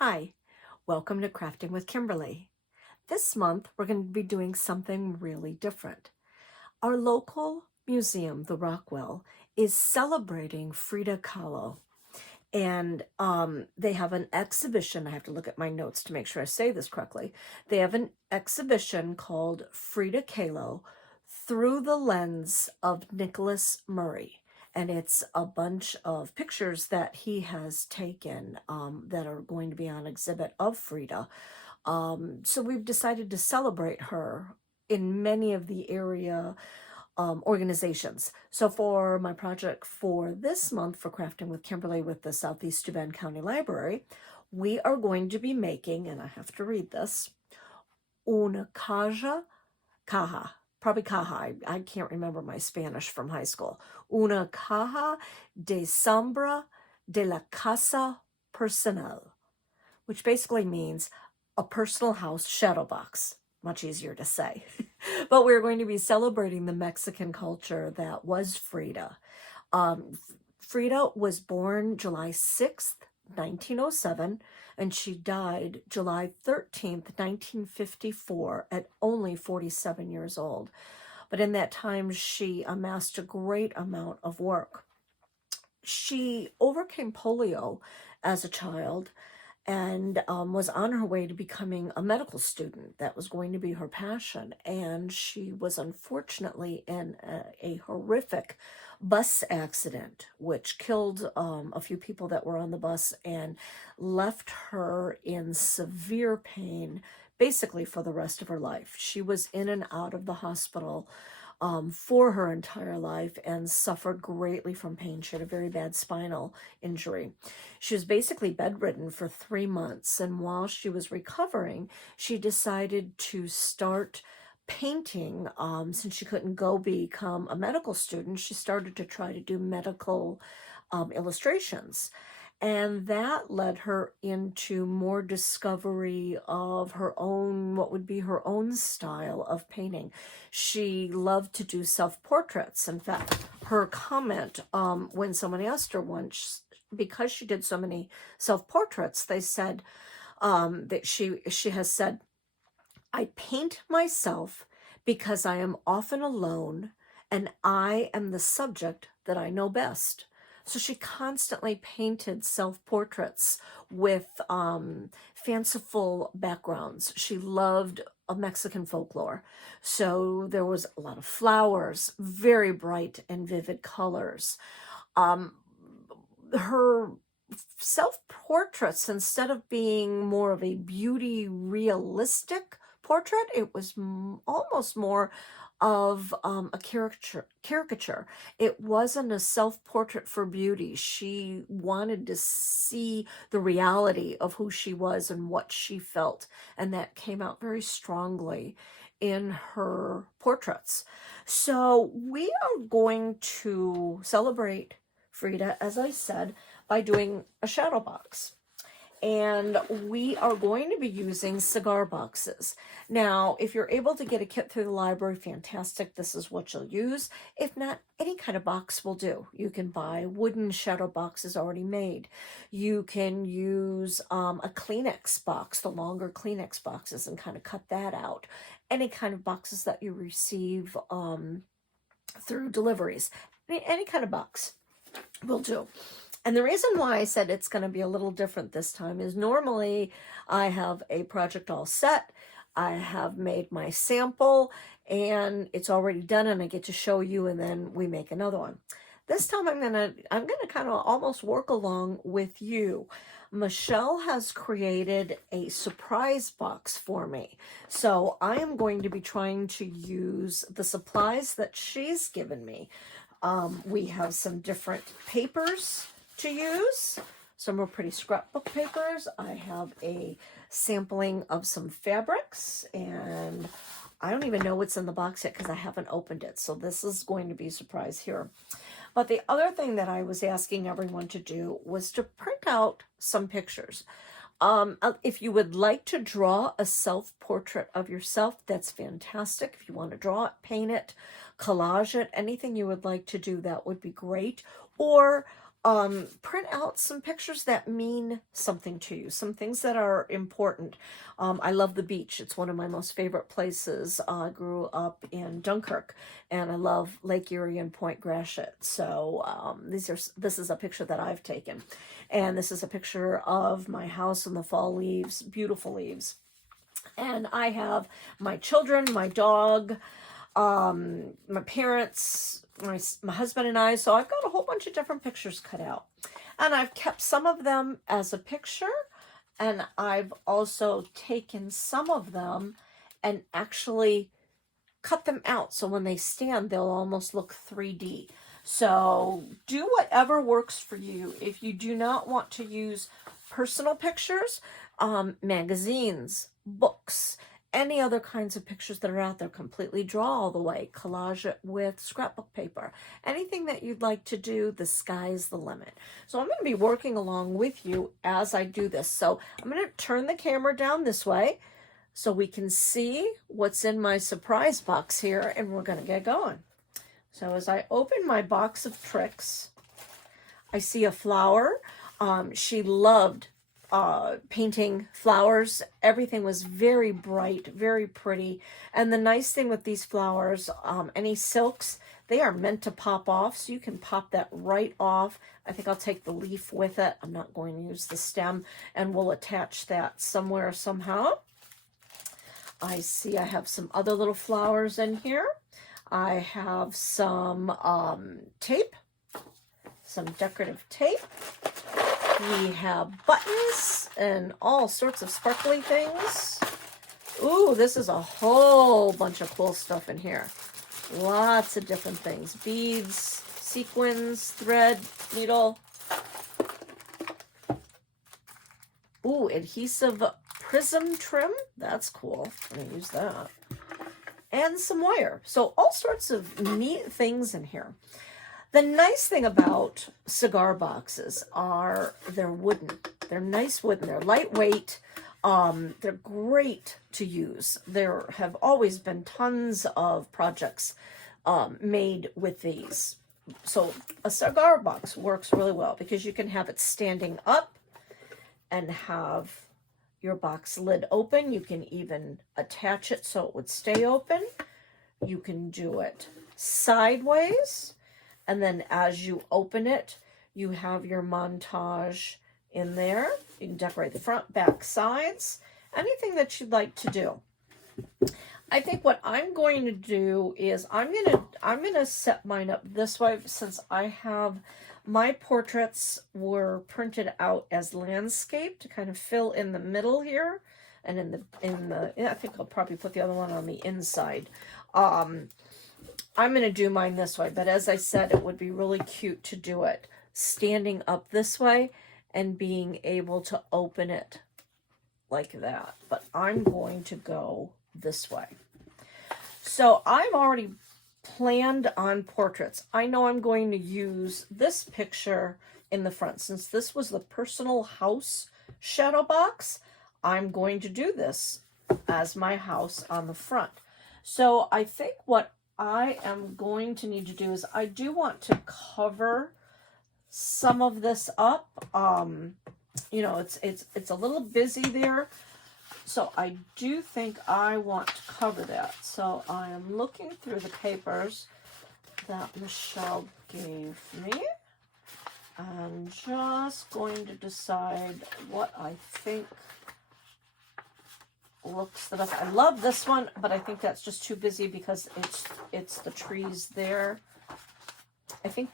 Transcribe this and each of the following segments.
Hi, welcome to Crafting with Kimberly. This month, we're going to be doing something really different. Our local museum, the Rockwell, is celebrating Frida Kahlo. And they have an exhibition. I have to look at my notes to make sure I say this correctly. They have an exhibition called Frida Kahlo Through the Lens of Nicholas Murray. And it's a bunch of pictures that he has taken that are going to be on exhibit of Frida. So we've decided to celebrate her in many of the area organizations. So for my project for this month for Crafting with Kimberly with the Southeast Bend County Library, we are going to be making, and I have to read this, una caja, probably caja. I can't remember my Spanish from high school. Una caja de sombra de la casa personal, which basically means a personal house shadow box. Much easier to say. But we're going to be celebrating the Mexican culture that was Frida. Frida was born July 6th, 1907, and she died July 13th, 1954, at only 47 years old. But in that time, she amassed a great amount of work. She overcame polio as a child and was on her way to becoming a medical student. That was going to be her passion. And she was unfortunately in a horrific bus accident, which killed a few people that were on the bus and left her in severe pain, basically for the rest of her life. She was in and out of the hospital for her entire life and suffered greatly from pain. She had a very bad spinal injury. She was basically bedridden for 3 months, and while she was recovering, she decided to start painting. Since she couldn't go become a medical student, she started to try to do medical illustrations. And that led her into more discovery of her own, what would be her own style of painting. She loved to do self-portraits. In fact, her comment when someone asked her once, because she did so many self-portraits, they said that she has said, "I paint myself because I am often alone and I am the subject that I know best." So she constantly painted self-portraits with fanciful backgrounds. She loved a Mexican folklore. So there was a lot of flowers, very bright and vivid colors. Um, her self-portraits, instead of being more of a beauty realistic portrait, it was almost more of a caricature. It wasn't a self-portrait for beauty. She wanted to see the reality of who she was and what she felt, and that came out very strongly in her portraits. So we are going to celebrate Frida, as I said, by doing a shadow box. And we are going to be using cigar boxes. Now, if you're able to get a kit through the library, fantastic. This is what you'll use. If not, any kind of box will do. You can buy wooden shadow boxes already made. You can use a Kleenex box, the longer Kleenex boxes, and kind of cut that out. Any kind of boxes that you receive through deliveries. Any kind of box will do. And the reason why I said it's going to be a little different this time is normally I have a project all set. I have made my sample and it's already done and I get to show you and then we make another one. This time I'm gonna kind of almost work along with you. Michelle has created a surprise box for me. So I am going to be trying to use the supplies that she's given me. We have some different papers to use, some more pretty scrapbook papers. I have a sampling of some fabrics, and I don't even know what's in the box yet because I haven't opened it. So this is going to be a surprise here. But the other thing that I was asking everyone to do was to print out some pictures. If you would like to draw a self-portrait of yourself, that's fantastic. If you want to draw it, paint it, collage it, anything you would like to do, that would be great. Or print out some pictures that mean something to you, some things that are important. I love the beach. It's one of my most favorite places. I grew up in Dunkirk, and I love Lake Erie and Point Gratiot. So this is a picture that I've taken, and this is a picture of my house in the fall leaves, beautiful leaves. And I have my children, my dog, my parents, my husband and I. So I've got a whole bunch of different pictures cut out, and I've kept some of them as a picture, and I've also taken some of them and actually cut them out, so when they stand they'll almost look 3D. So do whatever works for you. If you do not want to use personal pictures, magazines, books, any other kinds of pictures that are out there, completely draw all the way, collage it with scrapbook paper, anything that you'd like to do, the sky's the limit. So I'm going to be working along with you as I do this. So I'm going to turn the camera down this way so we can see what's in my surprise box here, and we're going to get going. So as I open my box of tricks, I see a flower. She loved painting flowers. Everything was very bright, very pretty. And the nice thing with these flowers, any silks, they are meant to pop off, so you can pop that right off. I think I'll take the leaf with it. I'm not going to use the stem, and we'll attach that somewhere somehow. I see I have some other little flowers in here. I have some tape, some decorative tape. We have buttons and all sorts of sparkly things. Ooh, this is a whole bunch of cool stuff in here. Lots of different things. Beads, sequins, thread, needle. Ooh, adhesive prism trim. That's cool. I'm going to use that. And some wire. So all sorts of neat things in here. The nice thing about cigar boxes are they're wooden. They're nice wooden. They're lightweight. They're great to use. There have always been tons of projects made with these. So a cigar box works really well because you can have it standing up and have your box lid open. You can even attach it so it would stay open. You can do it sideways. And then as you open it, you have your montage in there. You can decorate the front, back, sides, anything that you'd like to do. I think what I'm going to do is I'm gonna set mine up this way, since I have my portraits were printed out as landscape to kind of fill in the middle here, and in the I think I'll probably put the other one on the inside. I'm going to do mine this way, but as I said, it would be really cute to do it standing up this way and being able to open it like that. But I'm going to go this way. So I've already planned on portraits. I know I'm going to use this picture in the front. Since this was the personal house shadow box, I'm going to do this as my house on the front. So I think what I am going to need to do is I do want to cover some of this up. You know, it's a little busy there. So I do think I want to cover that. So I am looking through the papers that Michelle gave me and just going to decide what I think looks the best. I love this one, but I think that's just too busy because it's the trees there. I think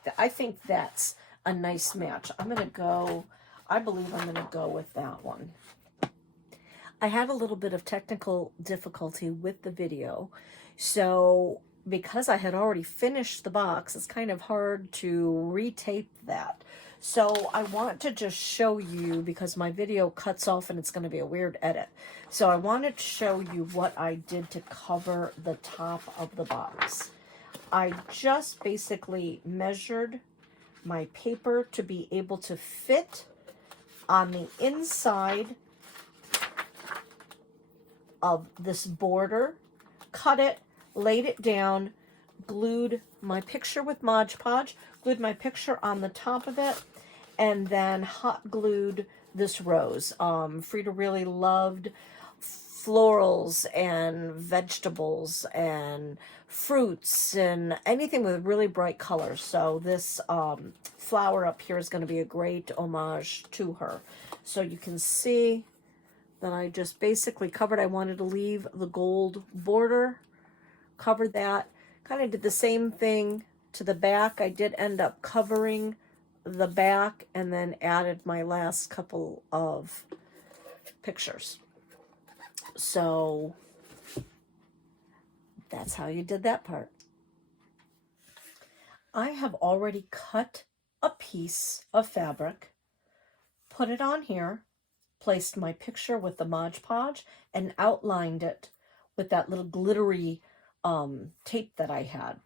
that's a nice match. I believe I'm gonna go with that one. I had a little bit of technical difficulty with the video, so because I had already finished the box, it's kind of hard to retape that. So I want to just show you, because my video cuts off and it's going to be a weird edit. So I wanted to show you what I did to cover the top of the box. I just basically measured my paper to be able to fit on the inside of this border, cut it, laid it down, glued my picture with Mod Podge, glued my picture on the top of it, and then hot glued this rose. Frida really loved florals and vegetables and fruits and anything with really bright colors. So this flower up here is going to be a great homage to her. So you can see that I just basically covered. I wanted to leave the gold border, covered that. Kind of did the same thing to the back. I did end up covering the back and then added my last couple of pictures. So that's how you did that part. I have already cut a piece of fabric, put it on here, placed my picture with the Mod Podge, and outlined it with that little glittery tape that I had.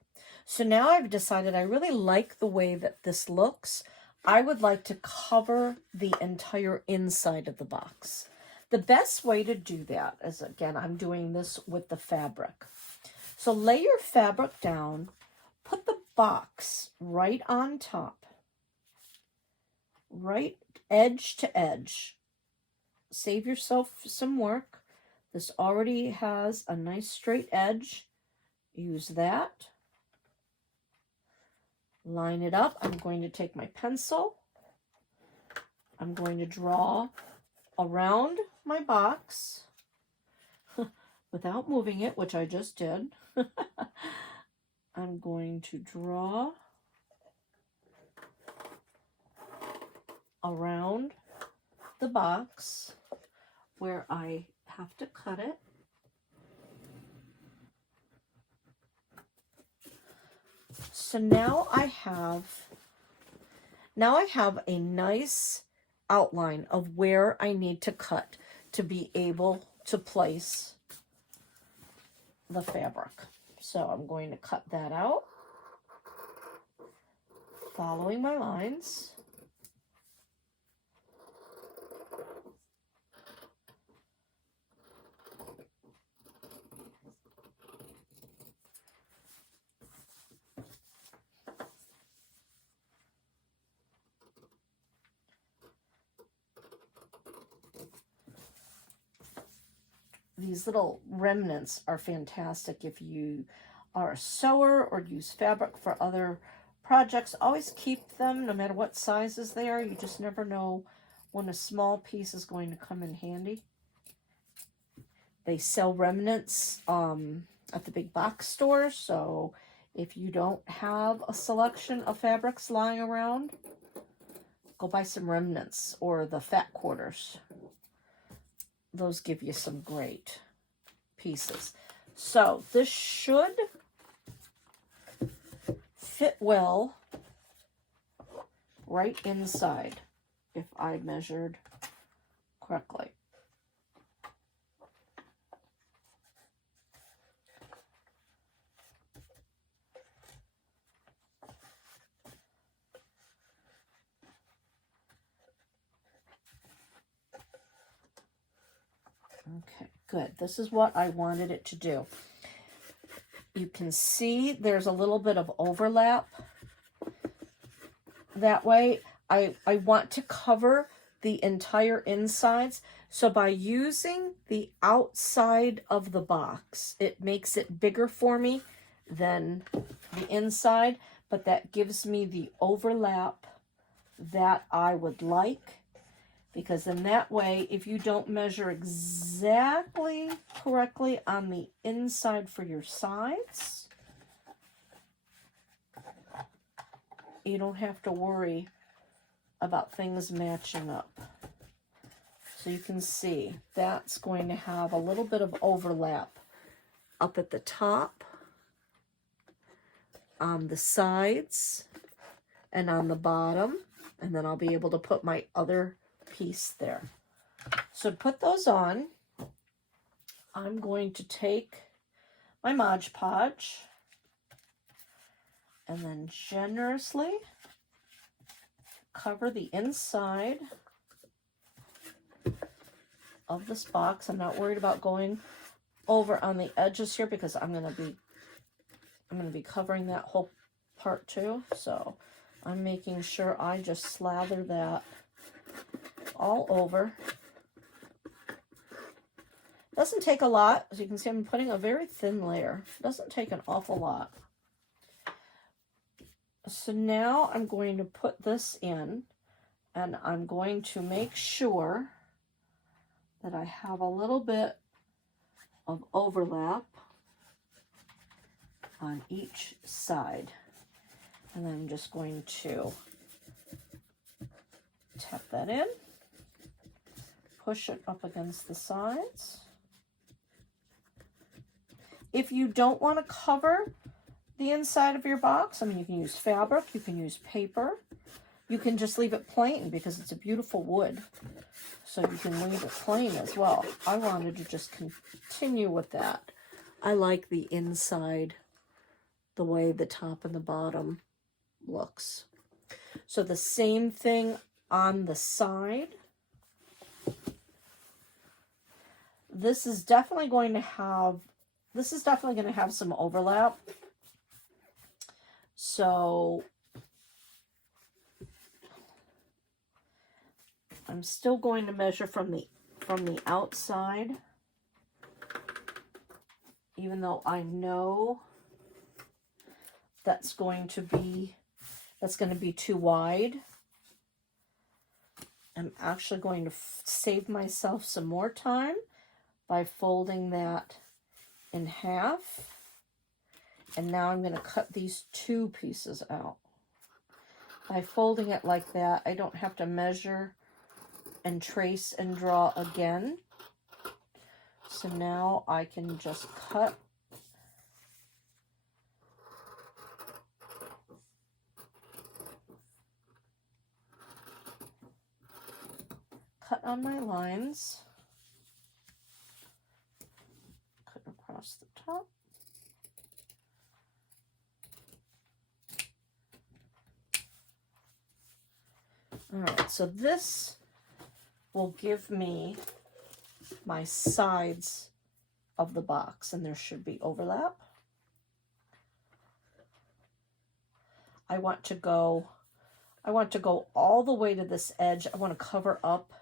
So now I've decided I really like the way that this looks. I would like to cover the entire inside of the box. The best way to do that is, again, I'm doing this with the fabric. So lay your fabric down, put the box right on top, right edge to edge. Save yourself some work. This already has a nice straight edge. Use that. Line it up. I'm going to take my pencil. I'm going to draw around my box without moving it, which I just did. I'm going to draw around the box where I have to cut it. So now I have a nice outline of where I need to cut to be able to place the fabric. So I'm going to cut that out, following my lines. These little remnants are fantastic if you are a sewer or use fabric for other projects. Always keep them no matter what sizes they are. You just never know when a small piece is going to come in handy. They sell remnants at the big box stores, so if you don't have a selection of fabrics lying around, go buy some remnants or the fat quarters. Those give you some great pieces. So this should fit well right inside if I measured correctly. Okay, good. This is what I wanted it to do. You can see there's a little bit of overlap. That way, I want to cover the entire insides. So by using the outside of the box, it makes it bigger for me than the inside, but that gives me the overlap that I would like. Because in that way, if you don't measure exactly correctly on the inside for your sides, you don't have to worry about things matching up. So you can see that's going to have a little bit of overlap up at the top, on the sides, and on the bottom. And then I'll be able to put my other piece there. So to put those on, I'm going to take my Mod Podge and then generously cover the inside of this box. I'm not worried about going over on the edges here because I'm going to be covering that whole part too. So I'm making sure I just slather that all over. Doesn't take a lot. As you can see, I'm putting a very thin layer. Doesn't take an awful lot. So now I'm going to put this in, and I'm going to make sure that I have a little bit of overlap on each side. And then I'm just going to tap that in, push it up against the sides. If you don't want to cover the inside of your box, I mean, you can use fabric, you can use paper, you can just leave it plain because it's a beautiful wood. So you can leave it plain as well. I wanted to just continue with that. I like the inside, the way the top and the bottom looks. So the same thing on the side. This is definitely going to have some overlap. So I'm still going to measure from the outside, even though I know that's going to be too wide. I'm actually going to save myself some more time by folding that in half. And now I'm going to cut these two pieces out. By folding it like that, I don't have to measure and trace and draw again. So now I can just cut on my lines, cut across the top. All right, so this will give me my sides of the box, and there should be overlap. I want to go all the way to this edge. I want to cover up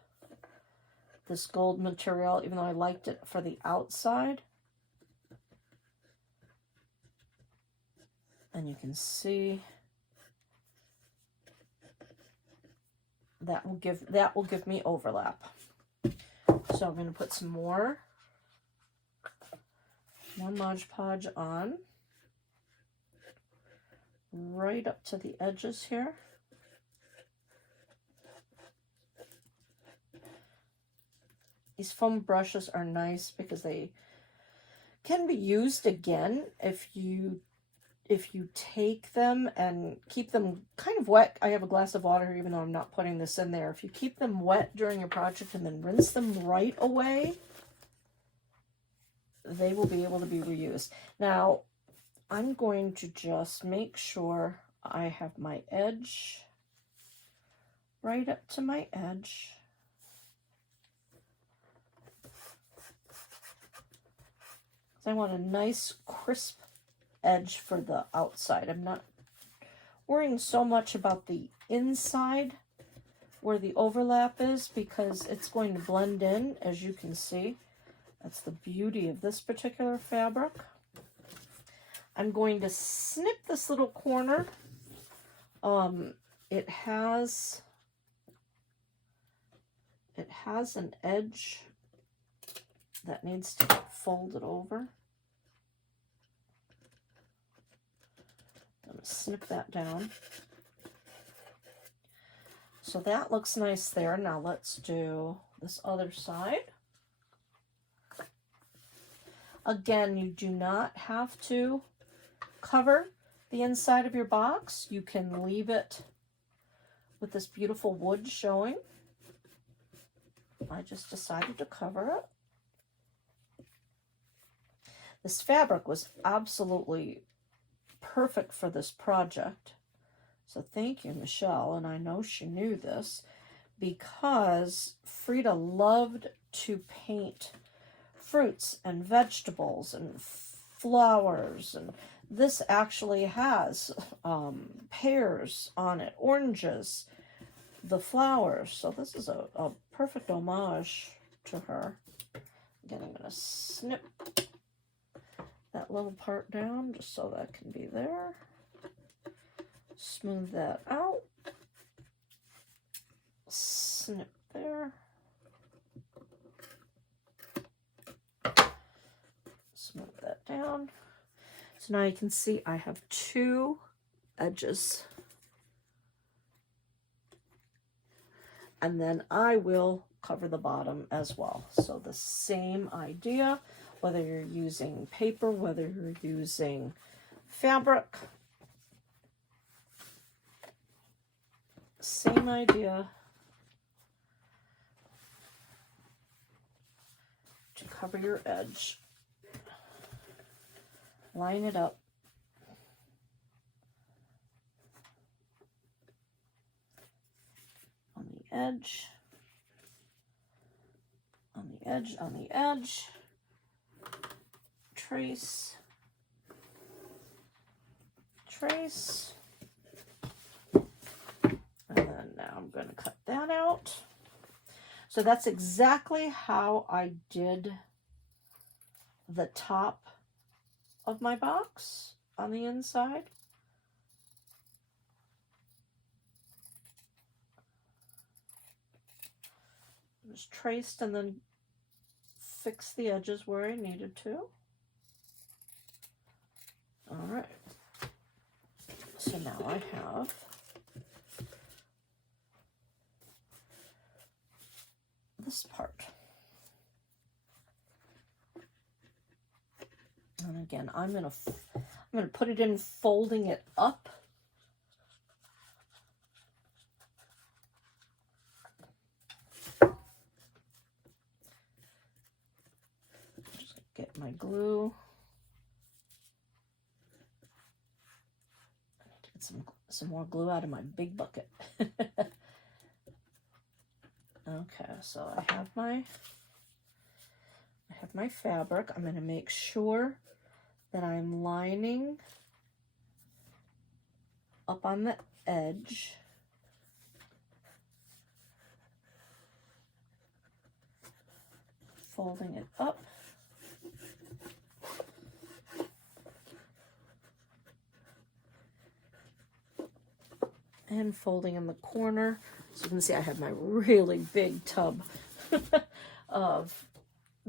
this gold material, even though I liked it for the outside. And you can see that will give me overlap. So I'm going to put some more Mod Podge on right up to the edges here. These foam brushes are nice because they can be used again if you take them and keep them kind of wet. I have a glass of water, even though I'm not putting this in there. If you keep them wet during your project and then rinse them right away, they will be able to be reused. Now, I'm going to just make sure I have my edge right up to my edge. I want a nice crisp edge for the outside. I'm not worrying so much about the inside where the overlap is because it's going to blend in, as you can see. That's the beauty of this particular fabric. I'm going to snip this little corner. It has an edge that needs to get folded over. I'm going to snip that down. So that looks nice there. Now let's do this other side. Again, you do not have to cover the inside of your box. You can leave it with this beautiful wood showing. I just decided to cover it. This fabric was absolutely perfect for this project. So thank you, Michelle. And I know she knew this because Frida loved to paint fruits and vegetables and flowers and This actually has pears on it, oranges, the flowers. So this is a perfect homage to her. Again, I'm going to snip that little part down just so that can be there. Smooth that out. Snip there. Smooth that down. So now you can see I have two edges. And then I will cover the bottom as well. So the same idea, whether you're using paper, whether you're using fabric, same idea to cover your edge. Line it up. On the edge. On the edge, on the edge. Trace. Trace. And then now I'm going to cut that out. So that's exactly how I did the top of my box on the inside. Just traced and then fixed the edges where I needed to. All right. So now I have this part. And again, I'm gonna put it in folding it up. Just get my glue. I need to get some more glue out of my big bucket. Okay, so I have my fabric. I'm going to make sure that I'm lining up on the edge. Folding it up. And folding in the corner. So you can see I have my really big tub of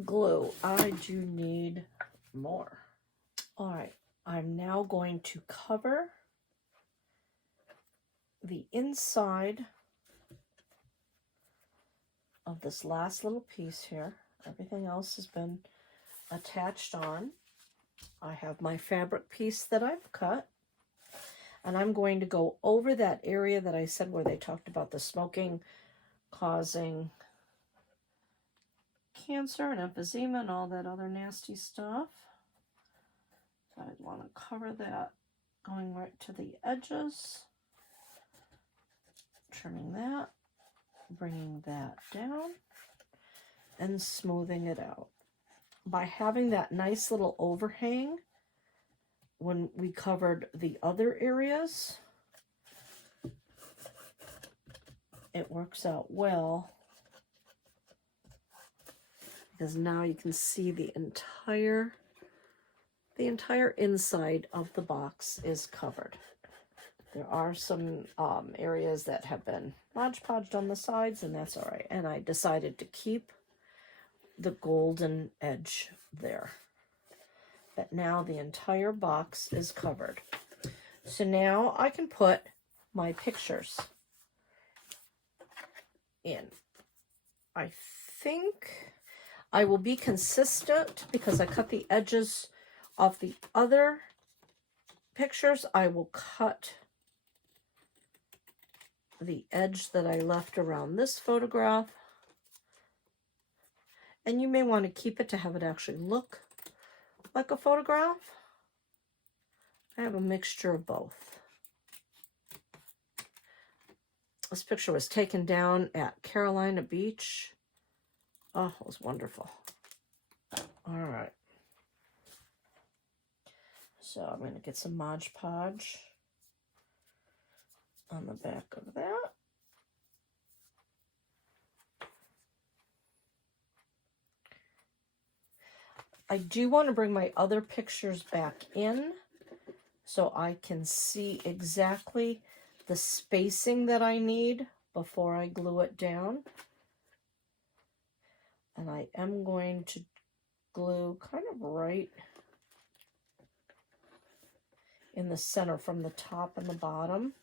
glue. I do need more. All right, I'm now going to cover the inside of this last little piece here. Everything else has been attached on. I have my fabric piece that I've cut. And I'm going to go over that area that I said where they talked about the smoking causing cancer and emphysema and all that other nasty stuff. So I want to cover that going right to the edges. Trimming that, bringing that down, and smoothing it out. By having that nice little overhang, when we covered the other areas, it works out well because now you can see the entire inside of the box is covered. There are some areas that have been Mod Podged on the sides, and that's all right. And I decided to keep the golden edge there. But now the entire box is covered. So now I can put my pictures in. I think I will be consistent because I cut the edges off the other pictures. I will cut the edge that I left around this photograph. And you may want to keep it to have it actually look like a photograph. I have a mixture of both. This picture was taken down at Carolina Beach. Oh, it was wonderful. All right. So I'm going to get some Mod Podge on the back of that. I do want to bring my other pictures back in so I can see exactly the spacing that I need before I glue it down. And I am going to glue kind of right in the center from the top and the bottom.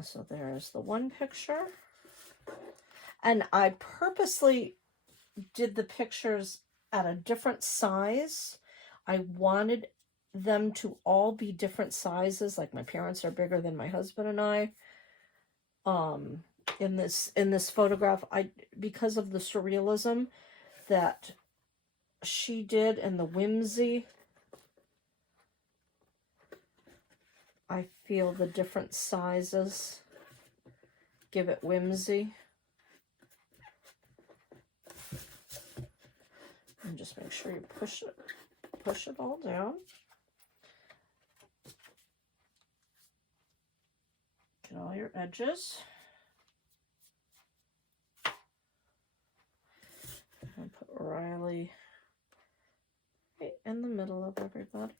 So there's the one picture. And I purposely did the pictures at a different size. I wanted them to all be different sizes. Like my parents are bigger than my husband and I. In this photograph, because of the surrealism that she did and the whimsy, I feel the different sizes give it whimsy. And just make sure you push it all down. Get all your edges. And put Riley right in the middle of everybody.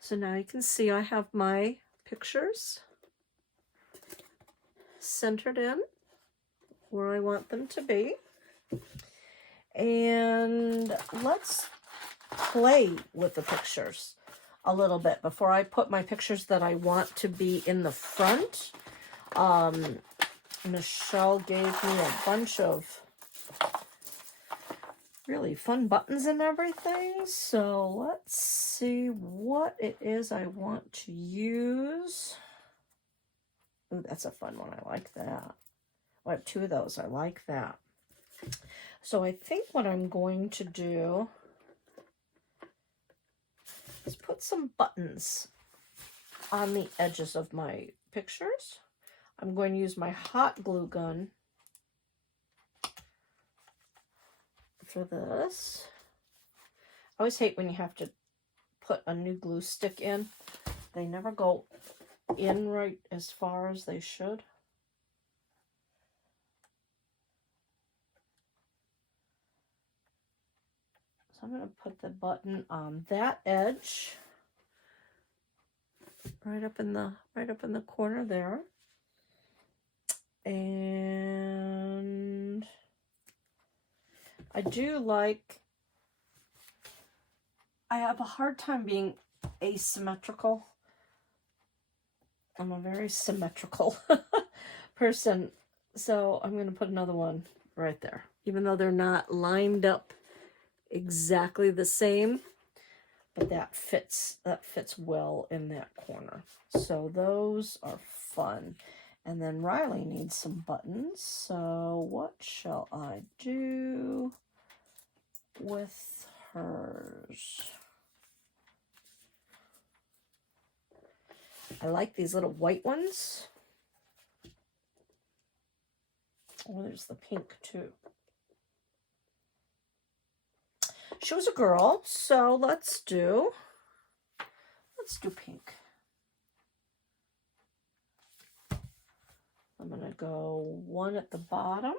So now you can see I have my pictures centered in where I want them to be. And let's play with the pictures a little bit before I put my pictures that I want to be in the front. Michelle gave me a bunch of really fun buttons and everything. So let's see what it is I want to use. Ooh, that's a fun one. I like that. I have two of those. I like that. So I think what I'm going to do is put some buttons on the edges of my pictures. I'm going to use my hot glue gun for this. I always hate when you have to put a new glue stick in. They never go in right as far as they should. So I'm going to put the button on that edge, right up in the corner there. And I have a hard time being asymmetrical. I'm a very symmetrical person. So I'm going to put another one right there. Even though they're not lined up exactly the same, but that fits well in that corner. So those are fun. And then Riley needs some buttons. So what shall I do with hers? I like these little white ones. Oh, there's the pink too. She was a girl, so let's do pink. I'm going to go one at the bottom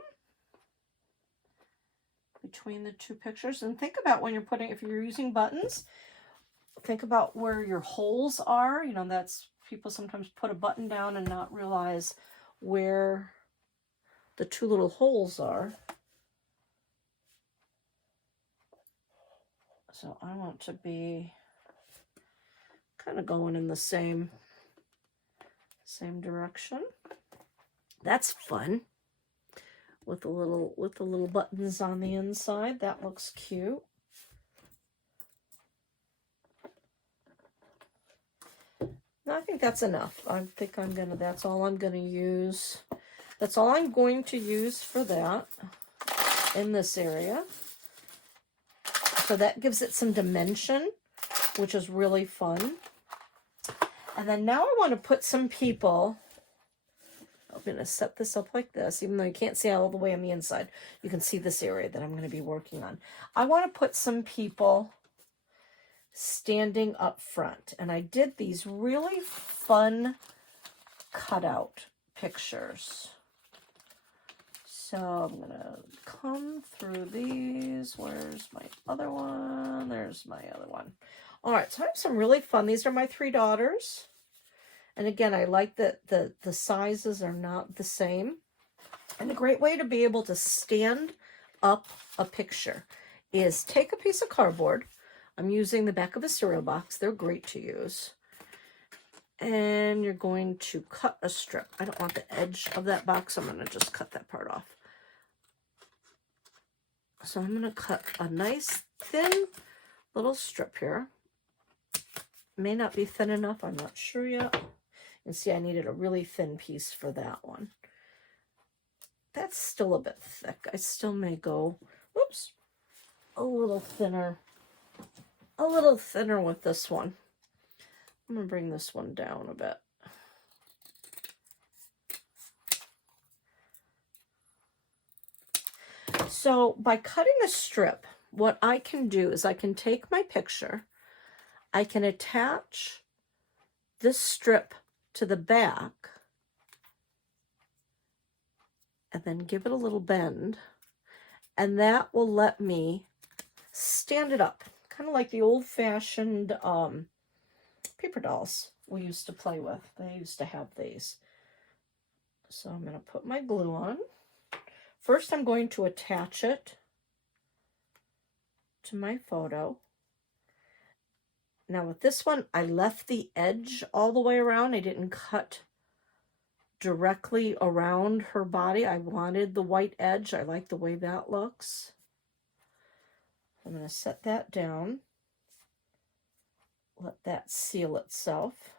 between the two pictures. And think about when you're if you're using buttons, think about where your holes are. You know, that's, people sometimes put a button down and not realize where the two little holes are. So I want to be kind of going in the same direction. That's fun. With the little buttons on the inside. That looks cute. No, I think that's enough. I think that's all I'm gonna use. That's all I'm going to use for that in this area. So that gives it some dimension, which is really fun. And then now I want to put some people. I'm going to set this up like this, even though you can't see all the way on the inside. You can see this area that I'm going to be working on. I want to put some people standing up front. And I did these really fun cutout pictures. So I'm going to come through these. Where's my other one? There's my other one. All right, so I have some really fun. These are my 3 daughters. And again, I like that the sizes are not the same. And a great way to be able to stand up a picture is take a piece of cardboard. I'm using the back of a cereal box. They're great to use. And you're going to cut a strip. I don't want the edge of that box. I'm going to just cut that part off. So I'm going to cut a nice thin little strip here. May not be thin enough. I'm not sure yet. And see, I needed a really thin piece for that one. That's still a bit thick. I still may go, whoops, a little thinner with this one. I'm going to bring this one down a bit. So by cutting a strip, what I can do is I can take my picture, I can attach this strip to the back, and then give it a little bend, and that will let me stand it up, kind of like the old-fashioned paper dolls we used to play with. They used to have these. So I'm going to put my glue on. First, I'm going to attach it to my photo. Now with this one, I left the edge all the way around. I didn't cut directly around her body. I wanted the white edge. I like the way that looks. I'm going to set that down. Let that seal itself.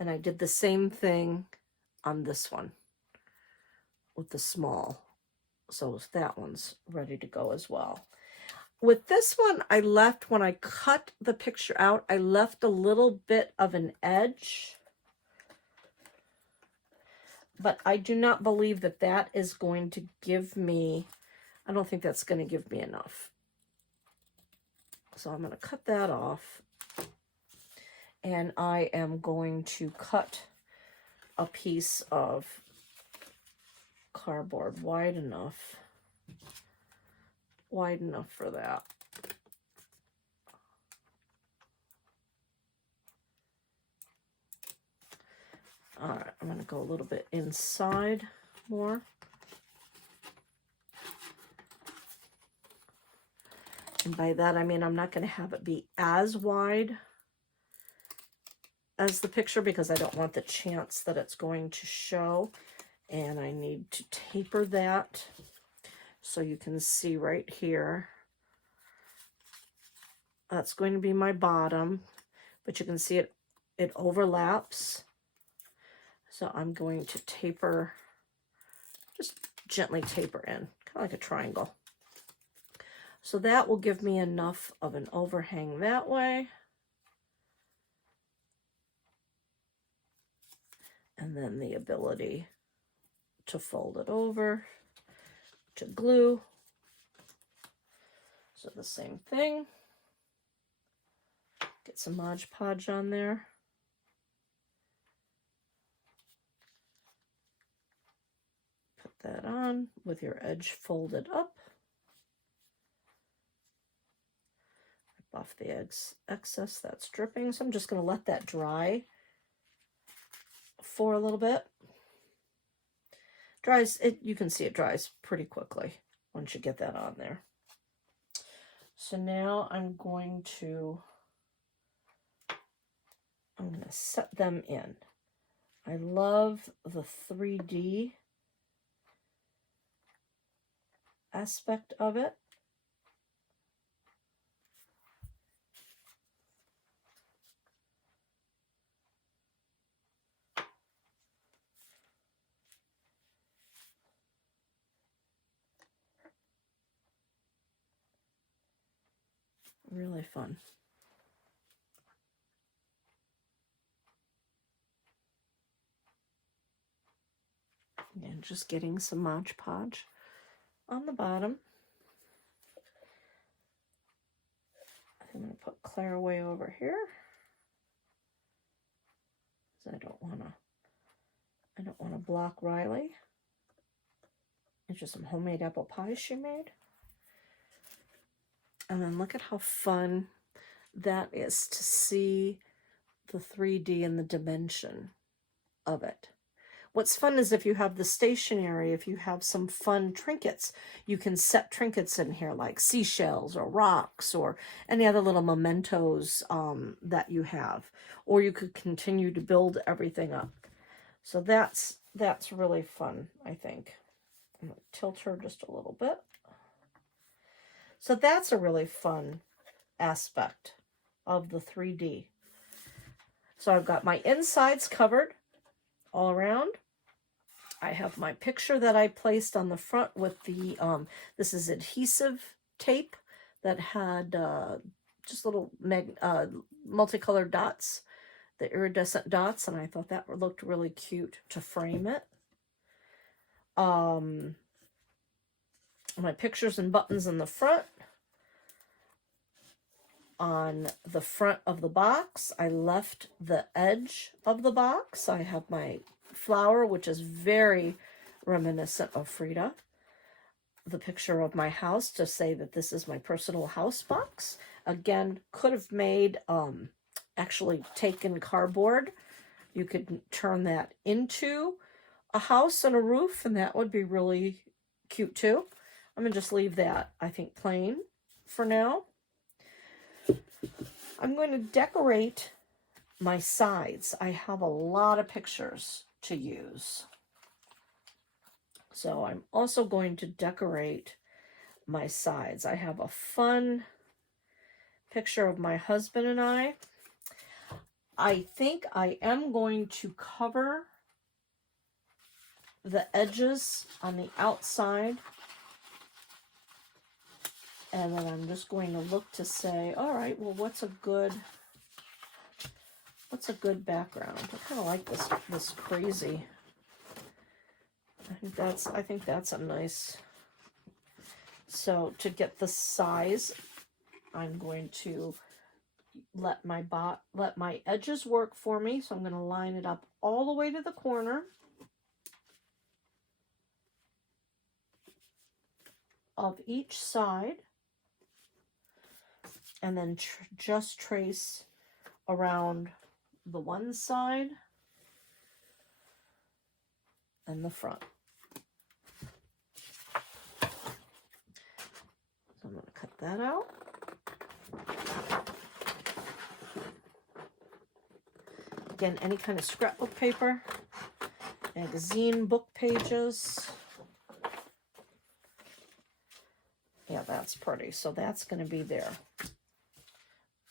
And I did the same thing on this one with the small. So that one's ready to go as well. With this one, I left, when I cut the picture out, I left a little bit of an edge. But I do not believe that that is going to give me, I don't think that's going to give me enough. So I'm going to cut that off. And I am going to cut a piece of cardboard wide enough for that. All right, I'm going to go a little bit inside more. And by that, I mean I'm not going to have it be as wide as the picture because I don't want the chance that it's going to show. And I need to taper that so you can see right here. That's going to be my bottom, but you can see it overlaps. So I'm going to taper, just gently taper in, kind of like a triangle. So that will give me enough of an overhang that way. And then the ability to fold it over, to glue. So the same thing. Get some Mod Podge on there. Put that on with your edge folded up. Rip off the excess that's dripping. So I'm just going to let that dry for a little bit. Dries, you can see it dries pretty quickly once you get that on there. So now I'm going to set them in. I love the 3D aspect of it. Really fun. just getting some Mod Podge on the bottom. I'm going to put Claire away over here. I don't want to block Riley. It's just some homemade apple pie she made. And then look at how fun that is to see the 3D and the dimension of it. What's fun is if you have the stationery, if you have some fun trinkets, you can set trinkets in here like seashells or rocks or any other little mementos that you have. Or you could continue to build everything up. So that's really fun, I think. I'm going to tilt her just a little bit. So that's a really fun aspect of the 3D. So I've got my insides covered all around. I have my picture that I placed on the front with the, this is adhesive tape that had just little multicolored dots, the iridescent dots, and I thought that looked really cute to frame it. My pictures and buttons in the front. On the front of the box, I left the edge of the box. I have my flower, which is very reminiscent of Frida. The picture of my house to say that this is my personal house box. Again, could have made, actually taken cardboard. You could turn that into a house and a roof, and that would be really cute too. I'm going to just leave that, I think, plain for now. I'm going to decorate my sides. I have a lot of pictures to use. So I'm also going to decorate my sides. I have a fun picture of my husband and I. I think I am going to cover the edges on the outside. And then I'm just going to look to say, all right, well, what's a good background? I kind of like this crazy. I think that's a nice. So to get the size, I'm going to let my edges work for me. So I'm going to line it up all the way to the corner of each side. And then just trace around the one side and the front. So I'm going to cut that out. Again, any kind of scrapbook paper, magazine, book pages. Yeah, that's pretty. So that's going to be there.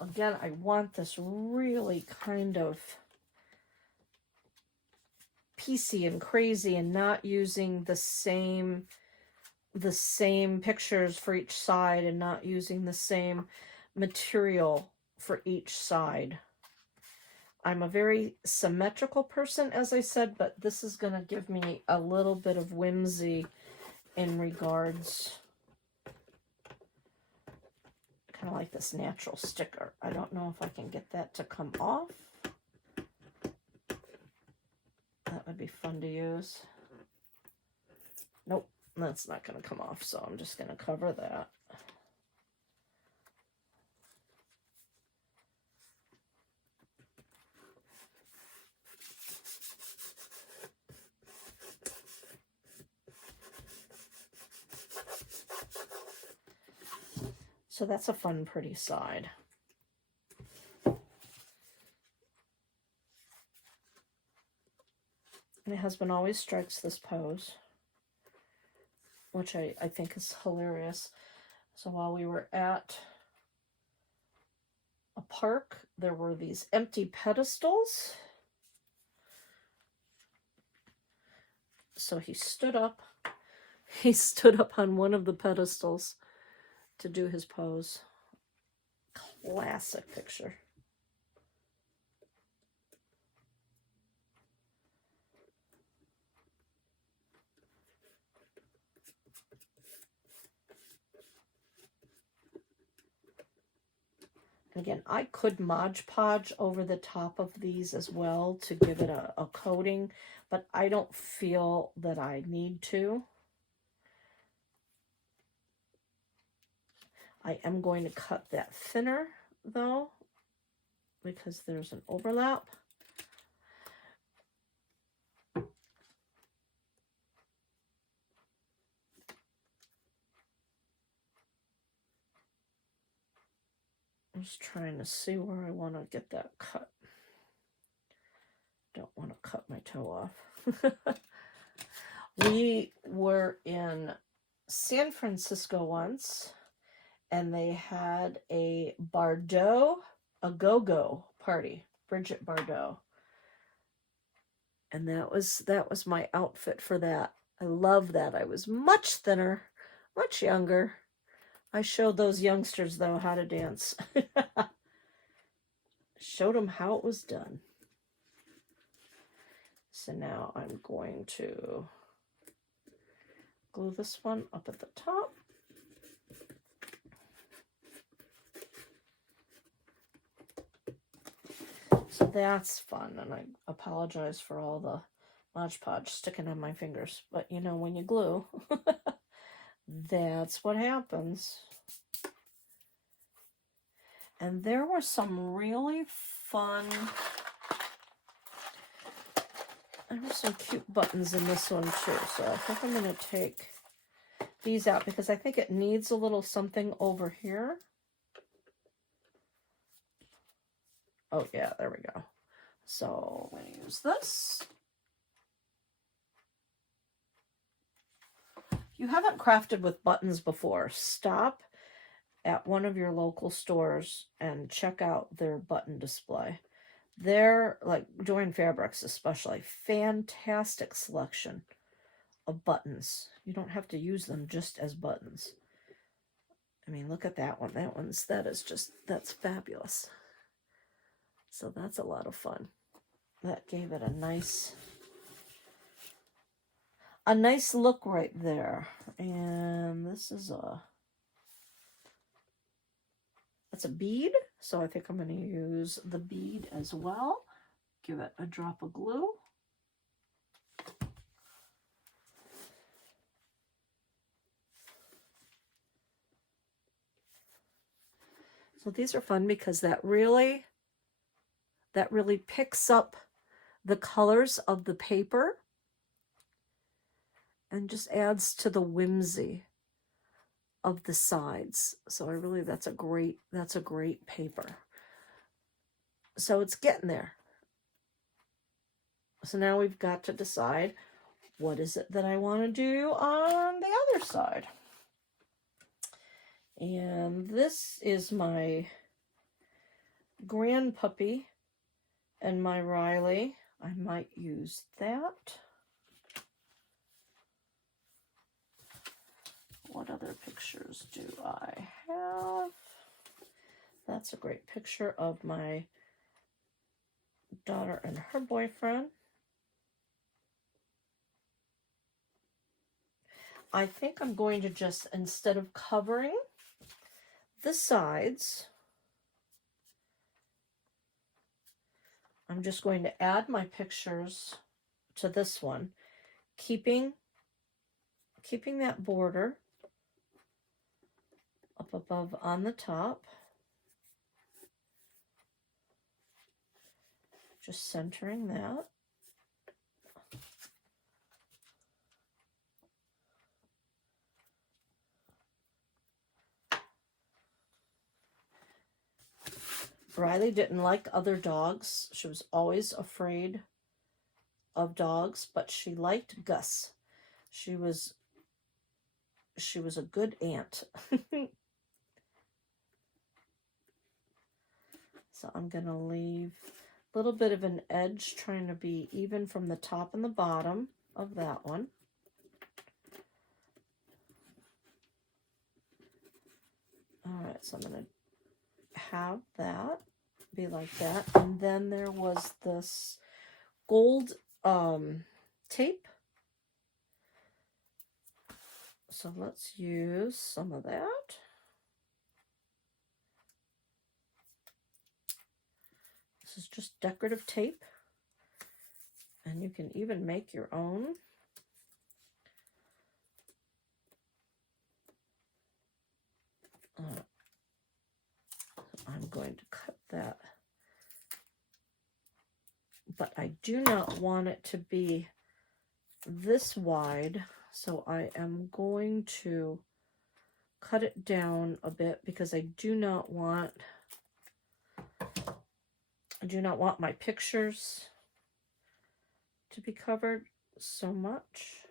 Again, I want this really kind of piecey and crazy and not using the same pictures for each side and not using the same material for each side. I'm a very symmetrical person, as I said, but this is going to give me a little bit of whimsy in regards. Kind of like this natural sticker. I don't know if I can get that to come off. That would be fun to use. Nope, that's not going to come off, so I'm just going to cover that. So that's a fun, pretty side. My husband always strikes this pose, which I think is hilarious. So while we were at a park, there were these empty pedestals. So he stood up on one of the pedestals to do his pose. Classic picture. Again, I could Mod Podge over the top of these as well to give it a coating, but I don't feel that I need to. I am going to cut that thinner, though, because there's an overlap. I'm just trying to see where I want to get that cut. Don't want to cut my toe off. We were in San Francisco once, and they had a Bardot, a go-go party, Bridget Bardot. And that was my outfit for that. I love that. I was much thinner, much younger. I showed those youngsters, though, how to dance. Showed them how it was done. So now I'm going to glue this one up at the top. So that's fun, and I apologize for all the Mod Podge sticking on my fingers. But, you know, when you glue, that's what happens. And there were some really fun, there were some cute buttons in this one too. So I think I'm going to take these out because I think it needs a little something over here. Oh yeah, there we go. So I'm going to use this. If you haven't crafted with buttons before, stop at one of your local stores and check out their button display. They're, like Joanne Fabrics especially, fantastic selection of buttons. You don't have to use them just as buttons. I mean, look at that one. That's fabulous. So that's a lot of fun. That gave it a nice look right there. And this is that's a bead. So I think I'm going to use the bead as well. Give it a drop of glue. So these are fun because that really picks up the colors of the paper and just adds to the whimsy of the sides. So that's a great paper. So it's getting there. So now we've got to decide what is it that I want to do on the other side. And this is my grandpuppy and my Riley. I might use that. What other pictures do I have? That's a great picture of my daughter and her boyfriend. I think I'm going to just, instead of covering the sides, I'm just going to add my pictures to this one, keeping that border up above on the top. Just centering that. Riley didn't like other dogs. She was always afraid of dogs, but she liked Gus. She was a good aunt. So I'm going to leave a little bit of an edge, trying to be even from the top and the bottom of that one. All right, so I'm going to have that be like that. And then there was this gold tape. So let's use some of that. This is just decorative tape. And you can even make your own. I'm going to cut that. But I do not want it to be this wide. So I am going to cut it down a bit because I do not want my pictures to be covered so much.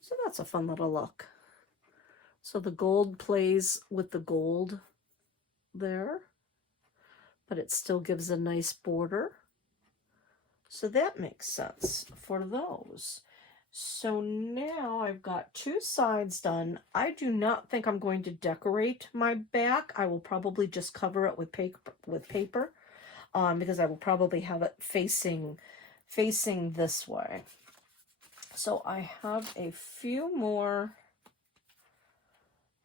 So that's a fun little look. So the gold plays with the gold there, but it still gives a nice border. So that makes sense for those. So now I've got two sides done. I do not think I'm going to decorate my back. I will probably just cover it with paper, because I will probably have it facing this way. So I have a few more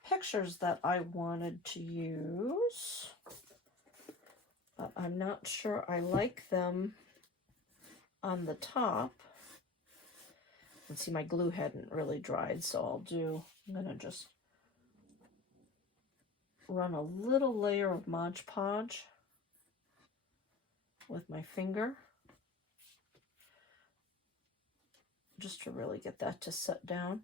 pictures that I wanted to use, but I'm not sure I like them on the top. And see, my glue hadn't really dried, so I'm gonna just run a little layer of Mod Podge with my finger, just to really get that to set down.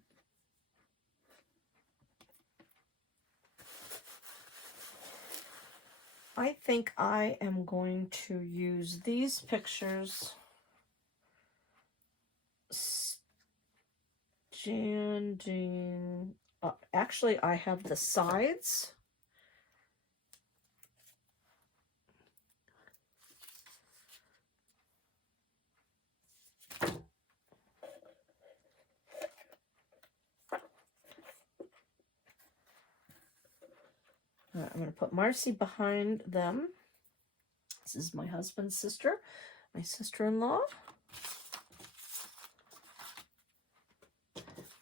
I think I am going to use these pictures standing up. Actually, I have the sides. I'm going to put Marcy behind them. This is my husband's sister, my sister-in-law.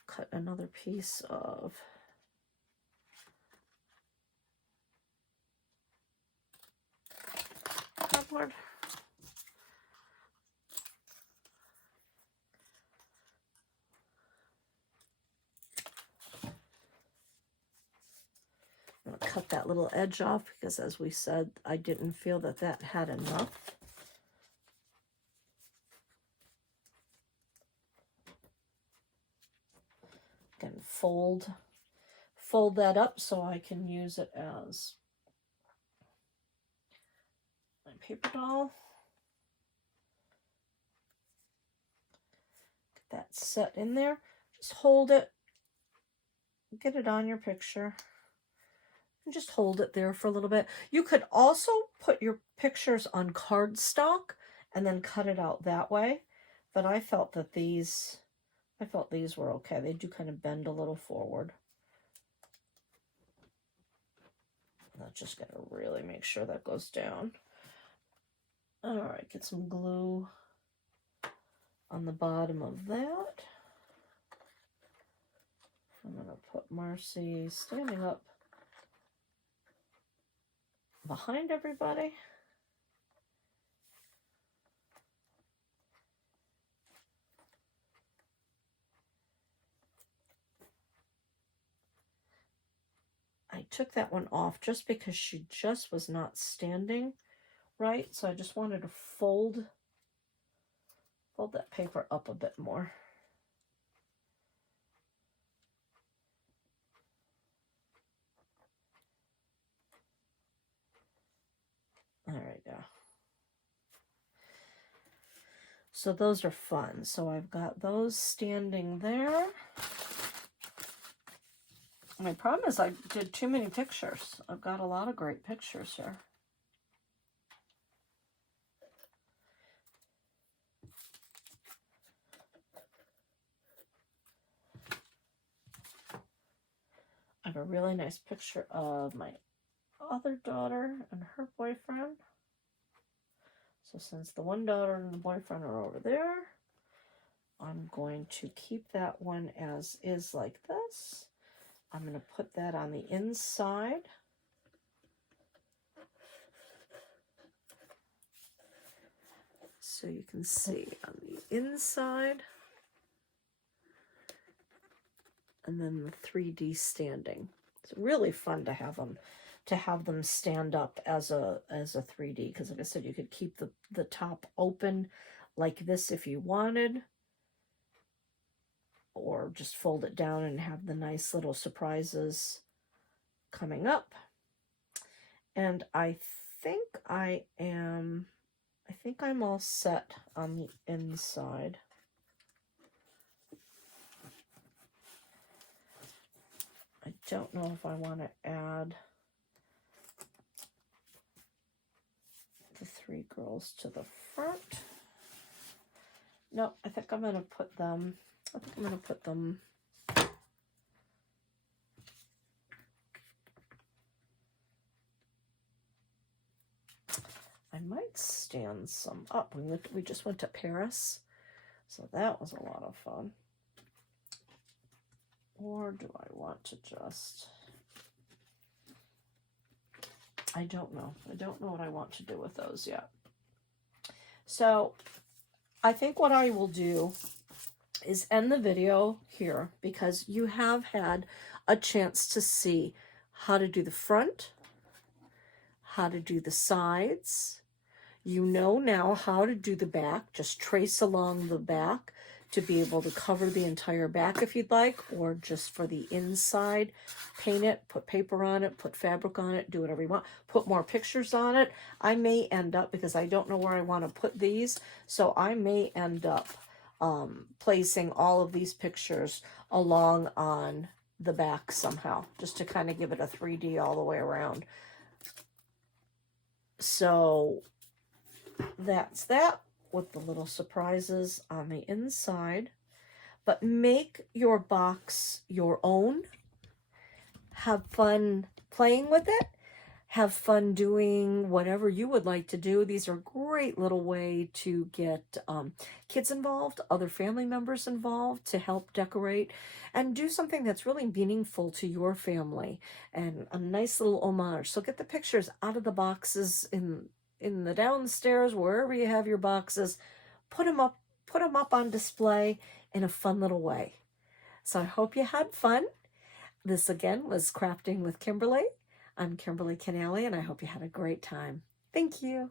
Cut another piece of cardboard. I'm going to cut that little edge off because, as we said, I didn't feel that had enough. Again, fold that up so I can use it as my paper doll. Get that set in there. Just hold it. Get it on your picture. And just hold it there for a little bit. You could also put your pictures on cardstock and then cut it out that way. But I felt that these were okay. They do kind of bend a little forward. That's just going to really make sure that goes down. All right, get some glue on the bottom of that. I'm going to put Marcy standing up behind everybody. I took that one off just because she just was not standing right, so I just wanted to fold that paper up a bit more. All right, now. So those are fun. So I've got those standing there. My problem is I did too many pictures. I've got a lot of great pictures here. I have a really nice picture of my other daughter and her boyfriend. So since the one daughter and the boyfriend are over there, I I'm going to keep that one as is like this. I'm going to put that on the inside. So you can see on the inside. And then the 3D standing. It's really fun to have them stand up as a 3D, because like I said, you could keep the top open like this if you wanted, or just fold it down and have the nice little surprises coming up. And I think I'm all set on the inside. I don't know if I want to add the 3 girls to the front. No, I think I'm going to put them, I might stand some up. We just went to Paris, so that was a lot of fun. Or do I want to just... I don't know. I don't know what I want to do with those yet. So I think what I will do is end the video here, because you have had a chance to see how to do the front, how to do the sides. You know now how to do the back. Just trace along the back to be able to cover the entire back if you'd like, or just for the inside, paint it, put paper on it, put fabric on it, do whatever you want, put more pictures on it. I may end up, because I don't know where I want to put these, so I may end up placing all of these pictures along on the back somehow, just to kind of give it a 3D all the way around. So that's that, with the little surprises on the inside. But make your box your own. Have fun playing with it. Have fun doing whatever you would like to do. These are a great little way to get kids involved, other family members involved, to help decorate and do something that's really meaningful to your family, and a nice little homage. So get the pictures out of the boxes in the downstairs, wherever you have your boxes, put them up on display in a fun little way. So I hope you had fun. This again was Crafting with Kimberly. I'm Kimberly Canale, and I hope you had a great time. Thank you.